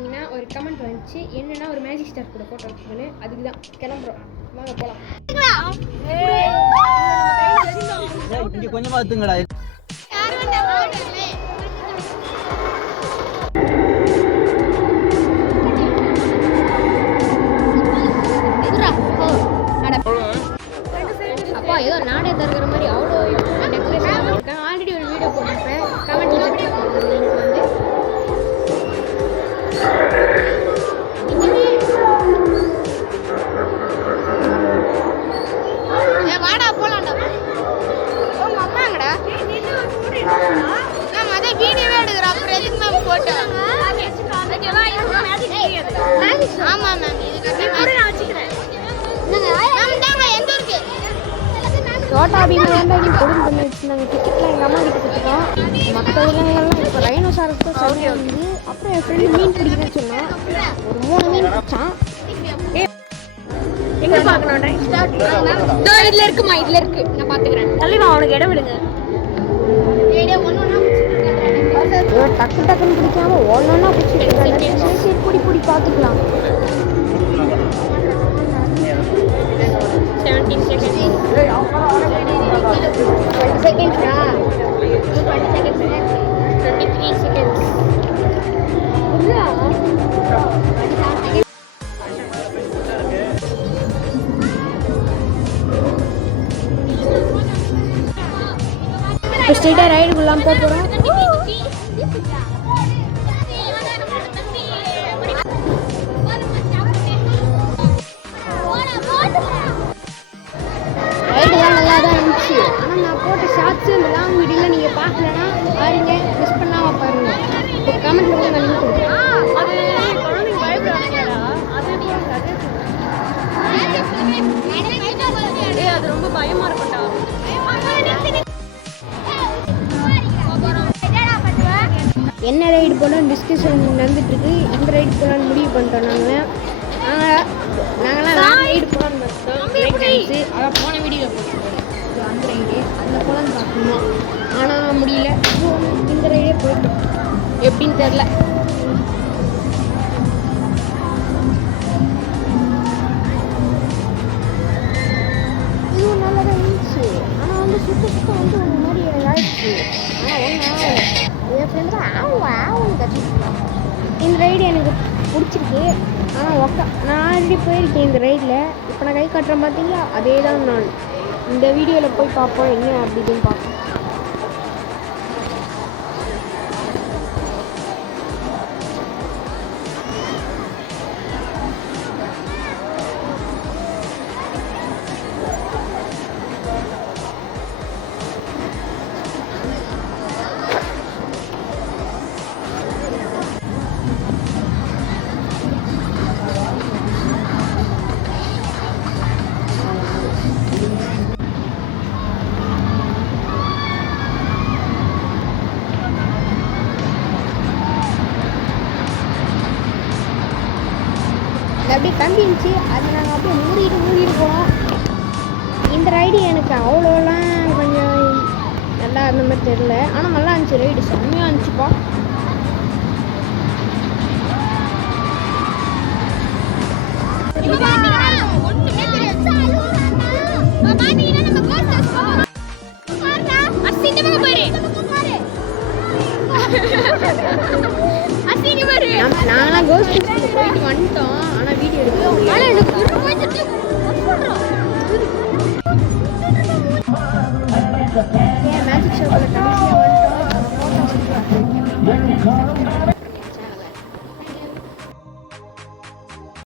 பார்த்தீங்கன்னா ஒரு கமெண்ட் வந்துச்சு, என்னன்னா ஒரு மேஜிக் ஸ்டார் கூட ஃபோட்டோ எடுத்துக்கணும்னு. அதுக்கு தான் கிளம்புறோம், வாங்க போகலாம். இங்கே கொஞ்சமாக எடுத்துங்கடா. அப்பா ஏதோ நாடே தருகிற மாதிரி அவ்வளோ டெக்கரேஷன் பண்ணியிருக்கேன். ஆல்ரெடி ஒரு வீடியோ போட்டிருப்பேன், கமெண்ட்ல செக் பண்ணுங்க. லிங்க் வந்து வாடா போலாம்டா. உங்க அம்மாங்கடா நான் அதே வீடியோவே எடுக்கிறேன். அப்புறம் எதுக்கு மேம் போட்டோ? ஆமா மேம், இது சோட்டா பீம் வந்து பொருள் பண்ணி வச்சுருந்தாங்க. டிக்கெட்லாம் எங்கள் அம்மா கிட்ட கொடுத்துட்டோம். மற்ற விலங்குகள்லாம் இப்போ ரைனோசாரஸ் தான் சரியாக வந்து. அப்புறம் என் ஃப்ரெண்டு மீன் பிடிக்கிறேன்னு சொன்னான். ஒரு 3 மீன் பிடிச்சான். எங்கே பார்க்கணும்? இதில் இருக்குமா? இதில் இருக்கு, நான் பார்த்துக்கிறேன். தள்ளிவா, அவனுக்கு இடம் விடுங்க. டக்கு டக்குன்னு பிடிக்காம ஒன்னொன்னா பிடிச்சிட்டு சரி பிடி பார்த்துக்கலாம். 17 seconds. 20 seconds. 23 seconds. ஸ்ட்ரெயிட்டா ரைடுக்குலாம் போகிறோம். ரைடுலாம் நல்லா தான் இருந்துச்சு. ஆனால் நான் போட்ட ஷார்ட்ஸு இந்த லாங் வீடியோவில் நீங்கள் பார்க்கலன்னா பாருங்க, மிஸ் பண்ணாமல் பாருங்க. இப்போ கமெண்ட்ல கூட நான் லிங்க் கொடுக்குறேன். அது ரொம்ப பயமா இருக்கும்டா. என்ன ரைடு போனால் டிஸ்கஷன் நடந்துட்டு இருக்கு. இந்த ரைடு போகலான்னு முடிவு பண்ணிட்டோம். நாங்களாம் ரைடு போகலான்னு பார்த்தோம். அதான் போன வீடியோவில் போட்டுருக்கோம். அந்த ரைடு அதில் போகலான்னு பார்க்கணும், ஆனால் முடியல. இந்த ரைடே போயிட்டோம், எப்படின்னு தெரில. இதுவும் நல்லா தான் இருந்துச்சு. ஆனால் வந்து சுத்த வந்து ஒரு மாதிரி ஆயிடுச்சு. ஆனால் ஒன்றும் என் ஃப்ரெண்டு தான் ஆவும் கற்றுக்கலாம். இந்த ரைடு எனக்கு பிடிச்சிருக்கு. ஆனால் நான் ஆல்ரெடி போயிருக்கேன் இந்த ரைடில். இப்போ நான் கை காட்டுறேன் பார்த்தீங்களா, அதே தான். நான் இந்த வீடியோவில் போய் பார்ப்போம் என்ன அப்படின்னு பார்ப்போம். அப்படியே கம்பி இருந்துச்சு, அதை நாங்கள் அப்படியே மூடிட்டு போனோம். இந்த ரைடு எனக்கு அவ்வளோலாம் கொஞ்சம் நல்லா அந்த மாதிரி தெரியல. ஆனால் நல்லா இருந்துச்சு, ரைடு செம்மையாக இருந்துச்சுப்பா. நாங்களாம் கோஸ்ட் போயிட்டு வந்துட்டோம். ஆனால் வீடியோ எடுக்கிறோம். மேஜிக் ஷோவில் கடைசியாக வந்துட்டோம்.